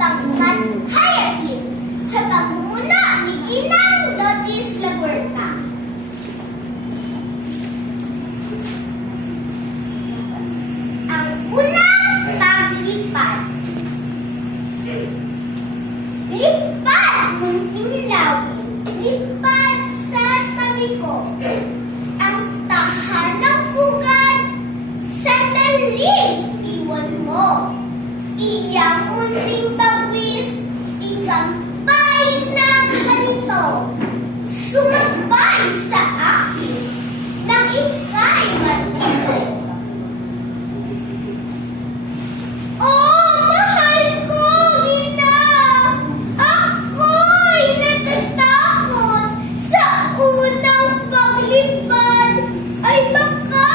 pangkat Hyacinth sa pangunguna ni Ginang Lotis Laguerta. Ang unang paglipad. Lipad, munting lawin, lipad sa tabi ko. Ang tahanang pugad, sandaling iwan mo. Iyang munting pagwis, ikampay ng ganito. Sumabay sa akin, nang ika'y matuto. Oh, mahal ko, Gina! Ako'y natatakot sa unang paglipad ay baka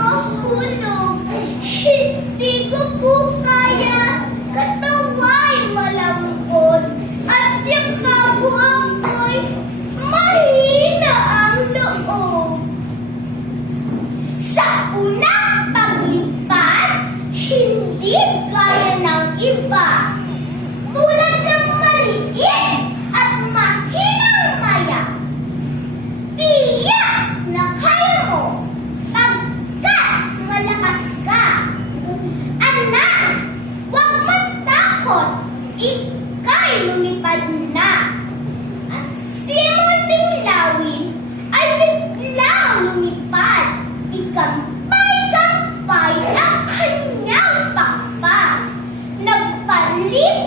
mahulog. Hindi ko po kaya, katawa'y malambot at yung kabuang ko'y mahina ang loob. Sa unang paglipad, hindi gaya ng iba. Tulad ng maliit at mahinang maya. Tiyak na kaya mo, pagkat malakas ka. Anak, huwag matakot, ika'y lumipad na. At si munting lawin ay biglang lumipad. Ikampay-kampay ang kanyang pakpak. Nagpalit